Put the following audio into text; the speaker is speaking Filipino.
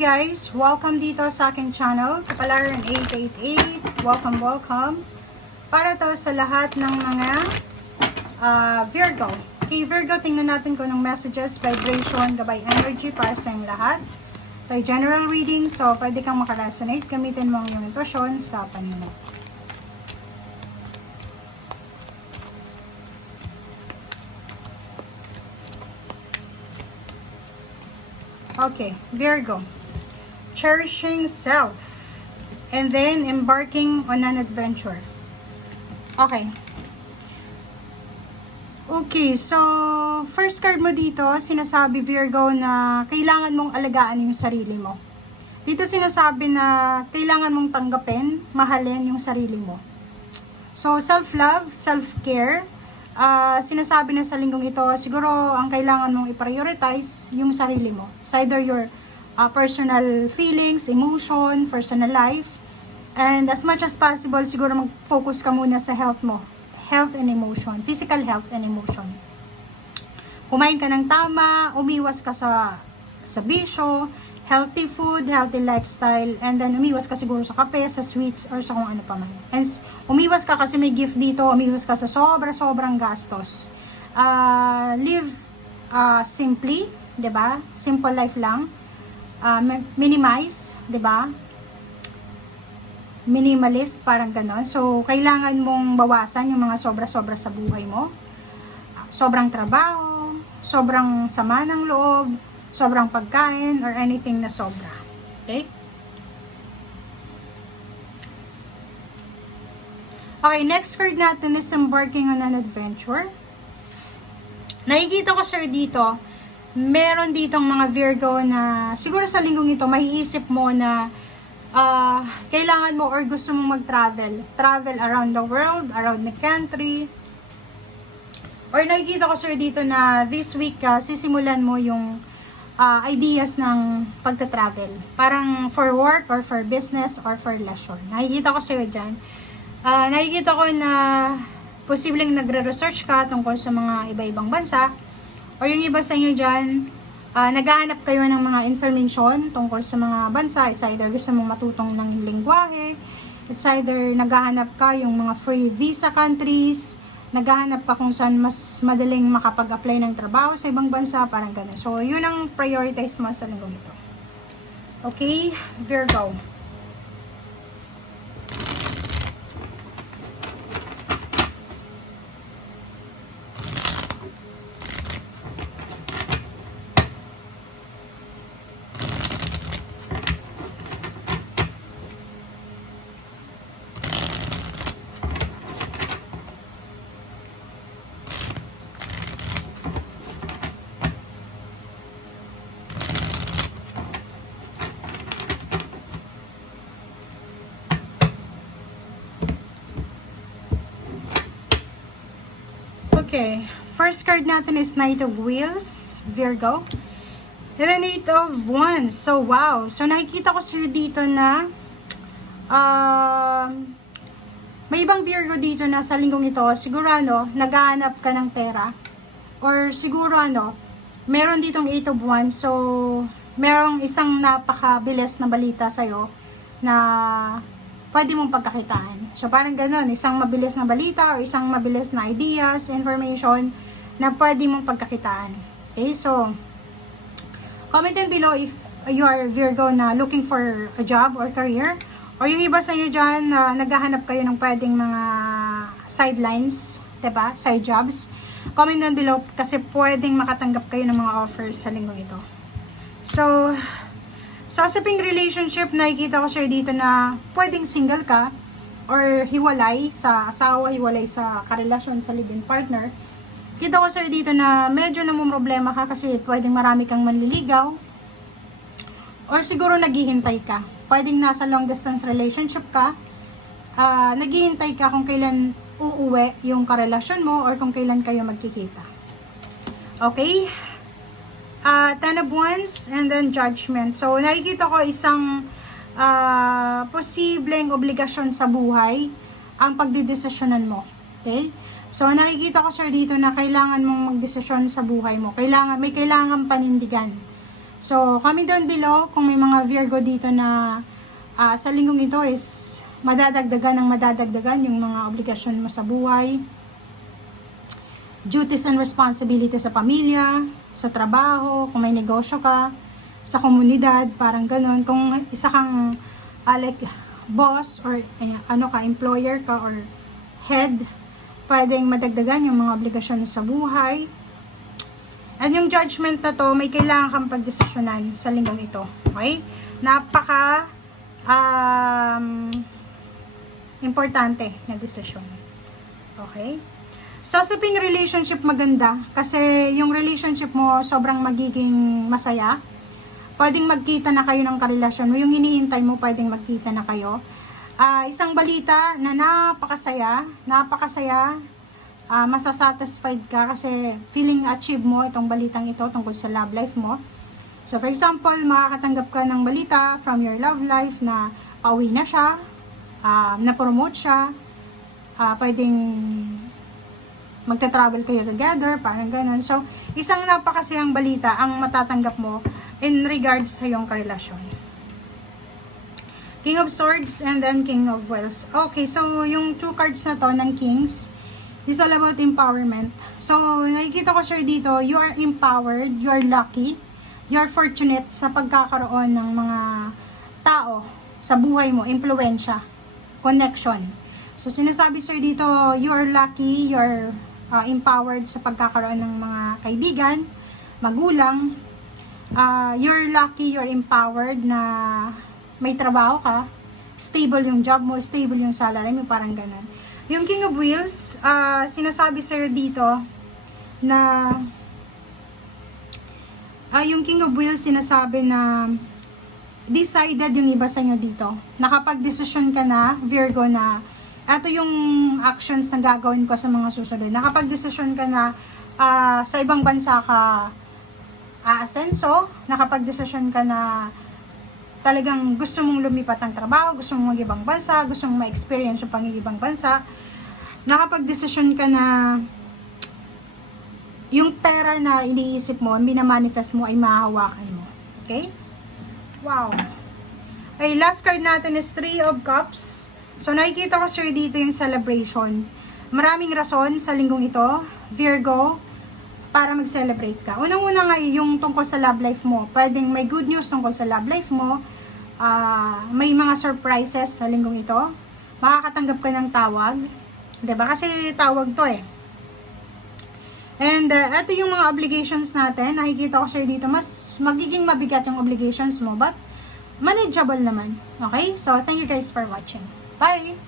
Hi guys! Welcome dito sa aking channel, Kapalaran 888. Welcome! Para to sa lahat ng mga Virgo. Okay, Virgo, tingnan natin kung anong messages, vibration, gabay energy para sa inyong lahat. Ito ay general reading, so pwede kang makaresonate. Gamitin mo ang iyong intuition sa panimo. Okay, Virgo. Cherishing self. And then, embarking on an adventure. Okay. Okay, so, first card mo dito, sinasabi Virgo na kailangan mong alagaan yung sarili mo. Dito sinasabi na kailangan mong tanggapin, mahalin yung sarili mo. So, self-love, self-care, sinasabi na sa linggong ito, siguro ang kailangan mong i-prioritize yung sarili mo. It's either your personal feelings, emotion, personal life, and as much as possible, siguro mag-focus ka muna sa health mo. Health and emotion, physical health and emotion. Kumain ka ng tama, umiwas ka sa bisyo, healthy food, healthy lifestyle, and then umiwas ka siguro sa kape, sa sweets, or sa kung ano pa man. And umiwas ka kasi may gift dito, umiwas ka sa sobrang gastos. Live simply, 'di ba? Simple life lang. Minimize, 'di ba? Minimalist, parang ganon. So, kailangan mong bawasan yung mga sobra-sobra sa buhay mo. Sobrang trabaho, sobrang sama ng loob, sobrang pagkain, or anything na sobra. Okay? Okay, next card natin is embarking on an adventure. Nakikita ko, sir, dito, meron ditong mga Virgo na siguro sa linggong ito, maiisip mo na kailangan mo or gusto mong mag-travel. Travel around the world, around the country. Or nakikita ko, sir, dito na this week, sisimulan mo yung ideas ng pagta-travel. Parang for work or for business or for leisure. Nakikita ko sa'yo dyan. Nakikita ko na posibleng nagre-research ka tungkol sa mga iba-ibang bansa. Or yung iba sa inyo dyan, naghahanap kayo ng mga information tungkol sa mga bansa. It's either gusto mong matutong ng lingwahe. It's either naghahanap ka yung mga free visa countries. Naghahanap ka kung saan mas madaling makapag-apply ng trabaho sa ibang bansa, parang gano'n. So, yun ang prioritize mo sa linggong ito. Okay, Virgo. Okay, first card natin is Knight of Wheels, Virgo. And then Eight of Wands. So, wow. So, nakikita ko sa'yo dito na may ibang Virgo dito na sa linggong ito, siguro naghahanap ka ng pera. Or siguro meron ditong Eight of Wands. So, merong isang napakabilis na balita sa'yo na pwede mong pagkakitaan. So, parang ganun, isang mabilis na balita o isang mabilis na ideas, information na pwede mong pagkakitaan. Okay, so, comment down below if you are Virgo na looking for a job or career. Or yung iba sa inyo dyan na naghahanap kayo ng pwedeng mga sidelines, diba? Side jobs. Comment down below kasi pwedeng makatanggap kayo ng mga offers sa linggong ito. So, sa usaping relationship, nakikita ko sir dito na pwedeng single ka or hiwalay sa asawa, hiwalay sa karelasyon sa live-in partner. Kita ko sir dito na medyo namumroblema ka kasi pwedeng marami kang manliligaw or siguro naghihintay ka. Pwedeng nasa long distance relationship ka, naghihintay ka kung kailan uuwi yung karelasyon mo or kung kailan kayo magkikita. Okay? Ten of Wands and then Judgment. So, nakikita ko isang posibleng obligasyon sa buhay ang pagdidesisyonan mo. Okay? So, nakikita ko sir dito na kailangan mong magdesisyon sa buhay mo. May kailangan panindigan. So, comment down below kung may mga Virgo dito na sa linggong ito is madadagdagan yung mga obligasyon mo sa buhay, duties and responsibilities sa pamilya, sa trabaho, kung may negosyo ka, sa komunidad, parang ganun. Kung isa kang like boss or employer ka or head, pwedeng madagdagan yung mga obligasyon sa buhay. At yung judgment na to, may kailangan kang pagdesisyonan sa linggong ito. Okay? Napaka importante na desisyon. Okay? So, sa relationship maganda kasi yung relationship mo sobrang magiging masaya. Pwedeng magkita na kayo ng karelasyon mo. Yung hinihintay mo, pwedeng magkita na kayo. Isang balita na napakasaya, masasatisfied ka kasi feeling achieve mo itong balitang ito tungkol sa love life mo. So, for example, makakatanggap ka ng balita from your love life na pauwi na siya, na-promote siya, pwedeng magta-travel kayo together, parang ganun. So, isang napakasayang balita ang matatanggap mo in regards sa iyong karelasyon. King of Swords and then King of Wands. Okay, so yung two cards na to ng Kings, it's all about empowerment. So, nakikita ko siya dito, you are empowered, you are lucky, you are fortunate sa pagkakaroon ng mga tao sa buhay mo, impluwensya, connection. So, sinasabi sir dito, you are lucky, you are empowered sa pagkakaroon ng mga kaibigan, magulang, you're lucky, you're empowered na may trabaho ka, stable yung job mo, stable yung salary mo, parang ganun. Yung King of Wheels, sinasabi sa'yo dito na yung King of Wheels sinasabi na decided yung iba sa inyo dito. Nakapag-desisyon ka na, Virgo, na ito yung actions na gagawin ko sa mga susunod. Nakapag-desisyon ka na sa ibang bansa ka aasenso, nakapag-desisyon ka na talagang gusto mong lumipat ng trabaho, gusto mong mag-ibang bansa, gusto mong ma-experience yung pang-ibang bansa, nakapag-desisyon ka na yung pera na iniisip mo, minamanifest mo, ay mahahawakan mo. Okay? Wow. Okay, last card natin is Three of Cups. So, nakikita ko sir dito yung celebration. Maraming rason sa linggong ito, Virgo, para mag-celebrate ka. Unang-una nga yung tungkol sa love life mo. Pwedeng may good news tungkol sa love life mo. May mga surprises sa linggong ito. Makakatanggap ka ng tawag. Diba? Kasi tawag to eh. And ito yung mga obligations natin. Nakikita ko sa'yo dito, mas magiging mabigat yung obligations mo. But manageable naman. Okay? So, thank you guys for watching. Bye!